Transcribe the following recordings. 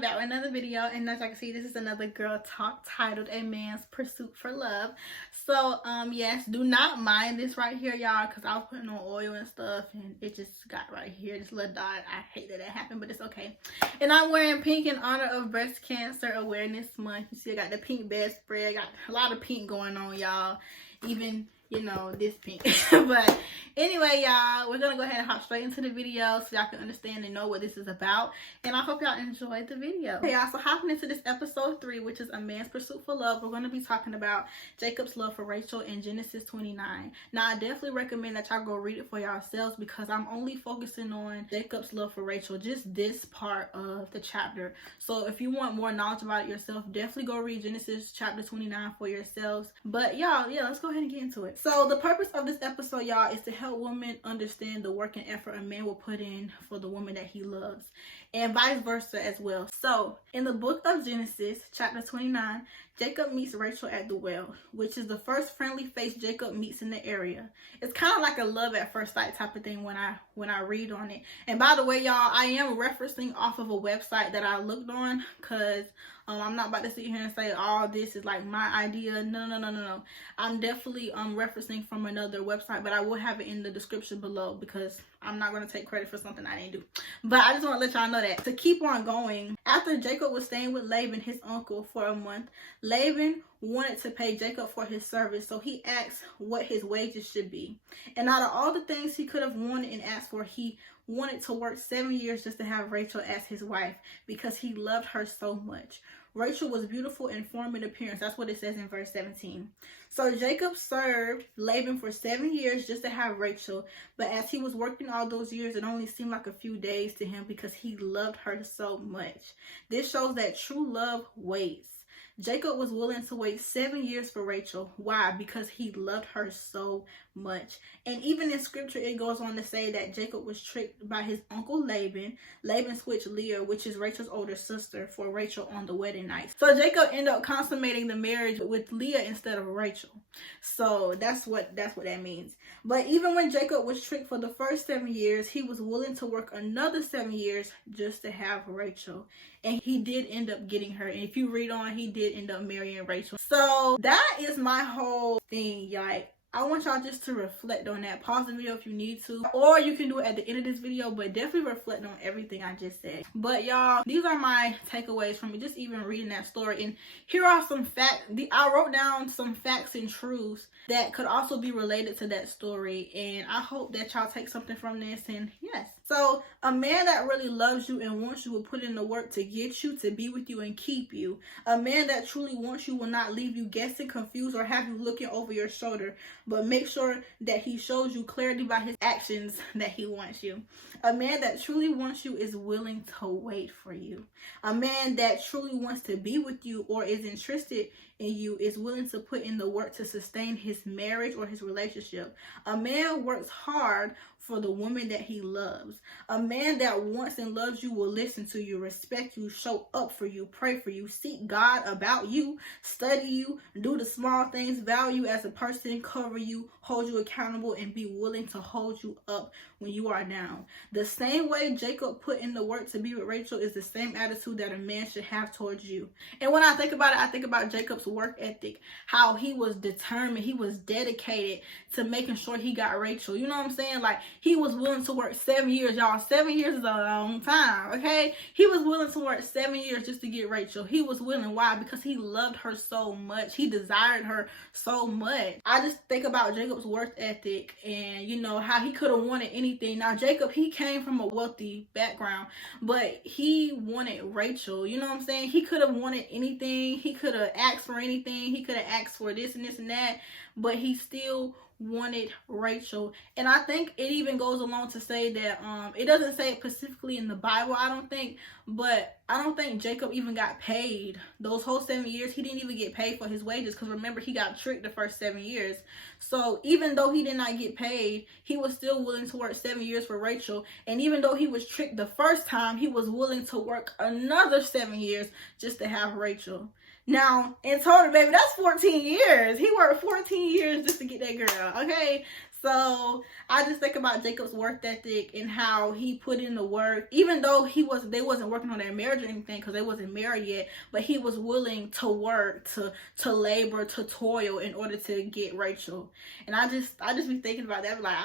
Back with another video, and as I can see, this is another girl talk titled A Man's Pursuit for Love. So yes, do not mind this right here, y'all, because I was putting on oil and stuff and it just got right here, this little dot. I hate that happened, but it's okay. And I'm wearing pink in honor of Breast Cancer Awareness Month. You see I got the pink bedspread. I got a lot of pink going on, y'all, even, you know, this pink. But anyway, y'all, we're gonna go ahead and hop straight into the video so y'all can understand and know what this is about, and I hope y'all enjoyed the video. Okay, y'all, so hopping into this episode 3, which is A Man's Pursuit for Love, we're going to be talking about Jacob's love for Rachel in Genesis 29. Now, I definitely recommend that y'all go read it for yourselves, because I'm only focusing on Jacob's love for Rachel, just this part of the chapter. So if you want more knowledge about it yourself, definitely go read Genesis chapter 29 for yourselves. But y'all, yeah, let's go ahead and get into it. So the purpose of this episode, y'all, is to help women understand the work and effort a man will put in for the woman that he loves, and vice versa as well. So in the book of Genesis chapter 29, Jacob meets Rachel at the well, which is the first friendly face Jacob meets in the area. It's kind of like a love at first sight type of thing when I read on it. And by the way, y'all, I am referencing off of a website that I looked on, because I'm not about to sit here and say all this is like my idea. No. I'm definitely referencing from another website, but I will have it in the description below, because I'm not going to take credit for something I didn't do. But I just want to let y'all know that. To keep on going, after Jacob was staying with Laban, his uncle, for a month, Laban wanted to pay Jacob for his service, so he asked what his wages should be. And out of all the things he could have wanted and asked for, he wanted to work 7 years just to have Rachel as his wife, because he loved her so much. Rachel was beautiful in form and appearance. That's what it says in verse 17. So Jacob served Laban for 7 years just to have Rachel, but as he was working all those years, it only seemed like a few days to him, because he loved her so much. This shows that true love waits. Jacob was willing to wait 7 years for Rachel. Why? Because he loved her so much. And even in scripture, it goes on to say that Jacob was tricked by his uncle Laban. Laban switched Leah, which is Rachel's older sister, for Rachel on the wedding night. So Jacob ended up consummating the marriage with Leah instead of Rachel. So that's what that means. But even when Jacob was tricked for the first 7 years, he was willing to work another 7 years just to have Rachel. And he did end up getting her. And if you read on, he did end up marrying Rachel. So that is my whole thing, like, I want y'all just to reflect on that. Pause the video if you need to, or you can do it at the end of this video, but definitely reflect on everything I just said. But y'all, these are my takeaways from just even reading that story. And here are some facts. I wrote down some facts and truths that could also be related to that story, and I hope that y'all take something from this. And yes, so a man that really loves you and wants you will put in the work to get you, to be with you and keep you. A man that truly wants you will not leave you guessing, confused, or have you looking over your shoulder, but make sure that he shows you clarity by his actions that he wants you. A man that truly wants you is willing to wait for you. A man that truly wants to be with you or is interested in you is willing to put in the work to sustain his marriage or his relationship. A man works hard for the woman that he loves. A man that wants and loves you will listen to you, respect you, show up for you, pray for you, seek God about you, study you, do the small things, value you as a person, cover you, hold you accountable, and be willing to hold you up when you are down. The same way Jacob put in the work to be with Rachel is the same attitude that a man should have towards you. And when I think about it, I think about Jacob's work ethic, how he was determined, he was dedicated to making sure he got Rachel. You know what I'm saying? Like, he was willing to work 7 years, y'all. 7 years is a long time, okay? He was willing to work 7 years just to get Rachel. He was willing. Why? Because he loved her so much. He desired her so much. I just think about Jacob's work ethic and, you know, how he could have wanted anything. Now, Jacob, he came from a wealthy background, but he wanted Rachel. You know what I'm saying? He could have wanted anything. He could have asked for anything. He could have asked for this and this and that, but he still wanted Rachel. And I think it even goes along to say that it doesn't say it specifically in the Bible, I don't think, but I don't think Jacob even got paid those whole 7 years. He didn't even get paid for his wages, because remember, he got tricked the first 7 years. So even though he did not get paid, he was still willing to work 7 years for Rachel. And even though he was tricked the first time, he was willing to work another 7 years just to have Rachel. Now, in total, baby, that's 14 years. He worked 14 years just to get that girl, okay? So I just think about Jacob's work ethic and how he put in the work, even though they wasn't working on their marriage or anything because they wasn't married yet, but he was willing to work, to labor, to toil in order to get Rachel. And I just be thinking about that, like,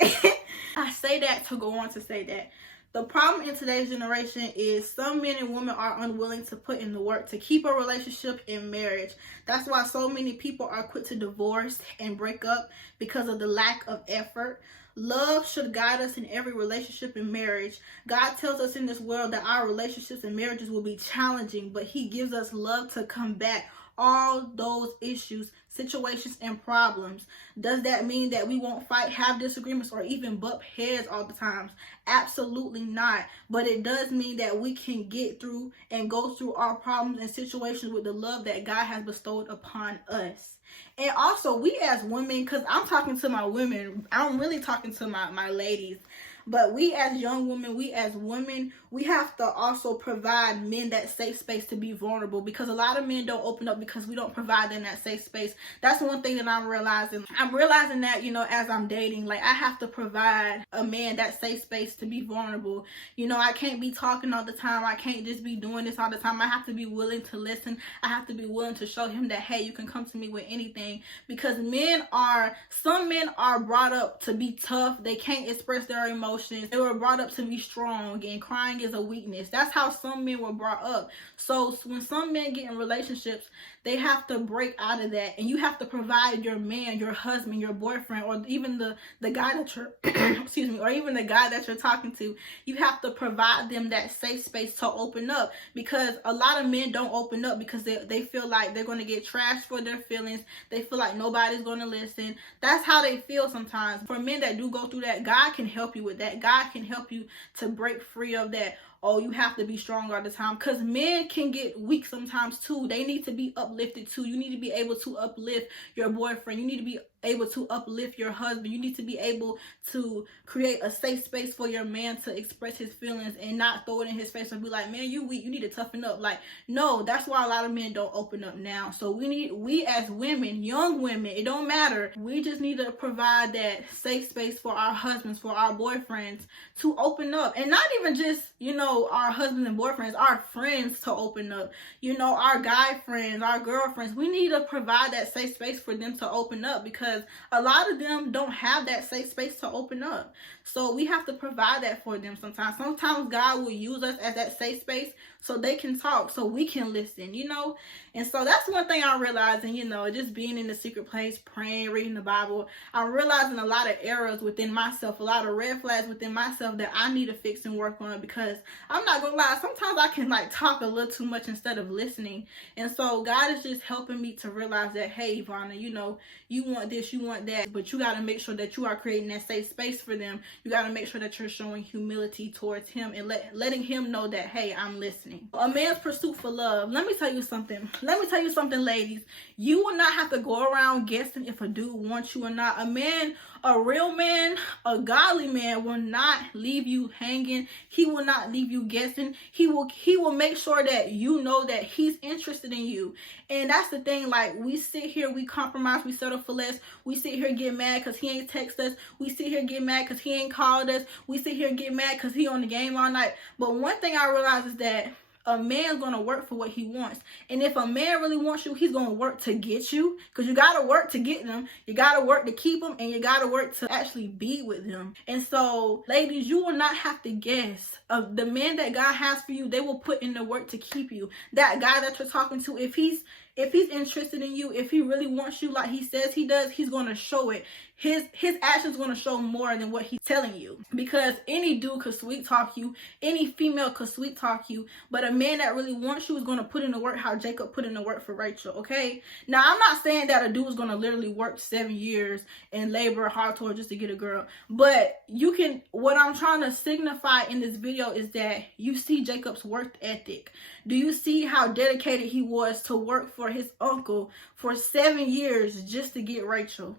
okay. I say that to go on to say that the problem in today's generation is some men and women are unwilling to put in the work to keep a relationship in marriage. That's why so many people are quick to divorce and break up, because of the lack of effort. Love should guide us in every relationship and marriage. God tells us in this world that our relationships and marriages will be challenging, but he gives us love to combat all those issues, situations, and problems. Does that mean that we won't fight, have disagreements, or even butt heads all the time? Absolutely not. But it does mean that we can get through and go through our problems and situations with the love that God has bestowed upon us. And also, we as women, because I'm talking to my women, I'm really talking to my ladies, but we as young women, we as women, we have to also provide men that safe space to be vulnerable, because a lot of men don't open up because we don't provide them that safe space. That's one thing that I'm realizing. I'm realizing that, you know, as I'm dating, like, I have to provide a man that safe space to be vulnerable. You know, I can't be talking all the time. I can't just be doing this all the time. I have to be willing to listen. I have to be willing to show him that, hey, you can come to me with anything, because some men are brought up to be tough. They can't express their emotions. They were brought up to be strong, and crying is a weakness. That's how some men were brought up. So when some men get in relationships, they have to break out of that, and you have to provide your man, your husband, your boyfriend, or even the guy that you're excuse me, or even the guy that you're talking to. You have to provide them that safe space to open up, because a lot of men don't open up because they feel like they're going to get trashed for their feelings. They feel like nobody's going to listen. That's how they feel sometimes. For men that do go through that, God can help you with that. God can help you to break free of that. Oh, you have to be strong all the time, because men can get weak sometimes too. They need to be uplifted too. You need to be able to uplift your boyfriend. You need to be able to uplift your husband. You need to be able to create a safe space for your man to express his feelings and not throw it in his face and be like, man, you weak, you need to toughen up. Like, no, that's why a lot of men don't open up now. So we as women, young women, it don't matter. We just need to provide that safe space for our husbands, for our boyfriends to open up. And not even just, you know, our husbands and boyfriends, our friends to open up. You know, our guy friends, our girlfriends. We need to provide that safe space for them to open up, because a lot of them don't have that safe space to open up. So we have to provide that for them sometimes. Sometimes God will use us as that safe space so they can talk, so we can listen, you know. And so that's one thing I'm realizing, you know, just being in the secret place, praying, reading the Bible. I'm realizing a lot of errors within myself, a lot of red flags within myself that I need to fix and work on, because I'm not gonna lie, sometimes I can like talk a little too much instead of listening. And so God is just helping me to realize that, hey, Ivonna, you know, you want this, you want that, but you got to make sure that you are creating that safe space for them. You got to make sure that you're showing humility towards him and letting him know that, hey, I'm listening. A man's pursuit for love. Let me tell you something. Let me tell you something, ladies. You will not have to go around guessing if a dude wants you or not. A real man, a godly man will not leave you hanging. He will not leave you guessing. He will make sure that you know that he's interested in you. And that's the thing, like, we sit here, we compromise, we settle for less. We sit here get mad because he ain't text us. We sit here get mad because he ain't called us. We sit here get mad because he on the game all night. But one thing I realize is that a man's going to work for what he wants. And if a man really wants you, he's going to work to get you, because you got to work to get them. You got to work to keep them, and you got to work to actually be with them. And so, ladies, you will not have to guess. The man that God has for you, they will put in the work to keep you. That guy that you're talking to, if he's interested in you, if he really wants you like he says he does, he's going to show it. His actions going to show more than what he's telling you, because any dude could sweet talk you, any female could sweet talk you, but a man that really wants you is going to put in the work how Jacob put in the work for Rachel, okay? Now, I'm not saying that a dude is going to literally work 7 years and labor hard toward just to get a girl, but what I'm trying to signify in this video is that you see Jacob's work ethic. Do you see how dedicated he was to work for his uncle for 7 years just to get Rachel?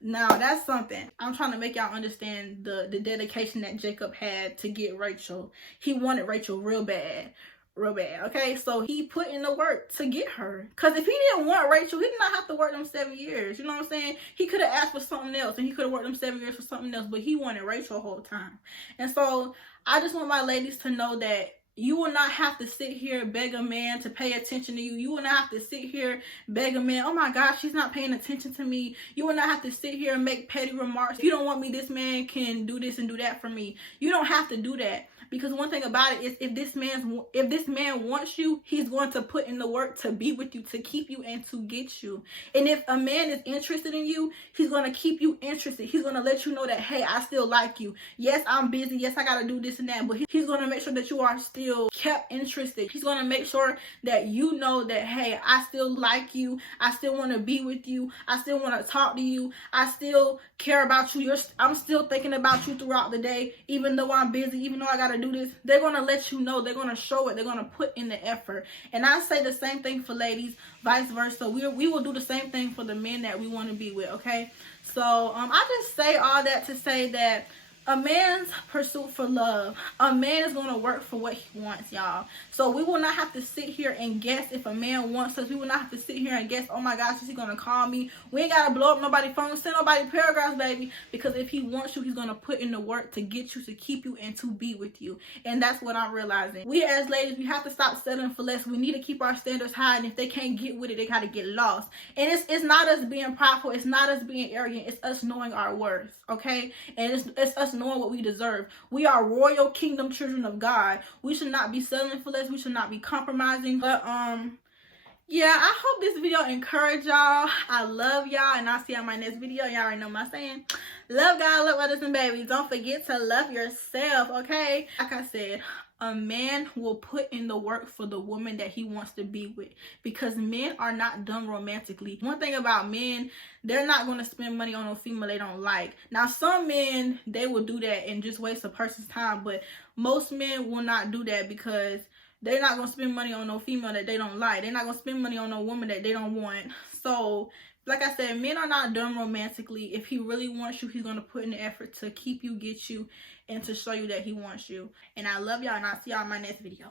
Now, that's something. I'm trying to make y'all understand the dedication that Jacob had to get Rachel. He wanted Rachel real bad. real bad. Okay, so he put in the work to get her, because if he didn't want Rachel, he did not have to work them 7 years. You know what I'm saying? He could have asked for something else, and he could have worked them 7 years for something else, but he wanted Rachel the whole time. And so I just want my ladies to know that you will not have to sit here and beg a man to pay attention to you. You will not have to sit here beg a man, oh my gosh, she's not paying attention to me. You will not have to sit here and make petty remarks. If you don't want me, this man can do this and do that for me. You don't have to do that. Because one thing about it is, if this man wants you, he's going to put in the work to be with you, to keep you, and to get you. And if a man is interested in you, he's going to keep you interested. He's going to let you know that, hey, I still like you. Yes, I'm busy. Yes, I got to do this and that. But he's going to make sure that you are still kept interested. He's going to make sure that you know that, hey, I still like you. I still want to be with you. I still want to talk to you. I still care about you. I'm still thinking about you throughout the day, even though I'm busy, even though I got to do this. They're going to let you know. They're going to show it. They're going to put in the effort. And I say the same thing for ladies, vice versa. We will do the same thing for the men that we want to be with, okay? So I just say all that to say that a man's pursuit for love, a man is going to work for what he wants, y'all. So we will not have to sit here and guess if a man wants us. We will not have to sit here and guess, oh my gosh, is he going to call me? We ain't got to blow up nobody's phone, send nobody paragraphs, baby. Because if he wants you, he's going to put in the work to get you, to keep you, and to be with you. And that's what I'm realizing. We as ladies, we have to stop settling for less. We need to keep our standards high. And if they can't get with it, they got to get lost. And it's not us being prideful. It's not us being arrogant. It's us knowing our worth, okay? And it's us knowing what we deserve. We are royal kingdom children of God. We should not be settling for less. We should not be compromising. But yeah, I hope this video encouraged y'all. I love y'all, and I'll see y'all in my next video. Y'all already know my saying. Love God, love others, and babies. Don't forget to love yourself, okay? Like I said, a man will put in the work for the woman that he wants to be with, because men are not done romantically. One thing about men, they're not going to spend money on a female they don't like. Now, some men, they will do that and just waste a person's time, but most men will not do that, because they're not going to spend money on no female that they don't like. They're not going to spend money on no woman that they don't want. So, like I said, men are not done romantically. If he really wants you, he's going to put in the effort to keep you, get you, and to show you that he wants you. And I love y'all, and I'll see y'all in my next video.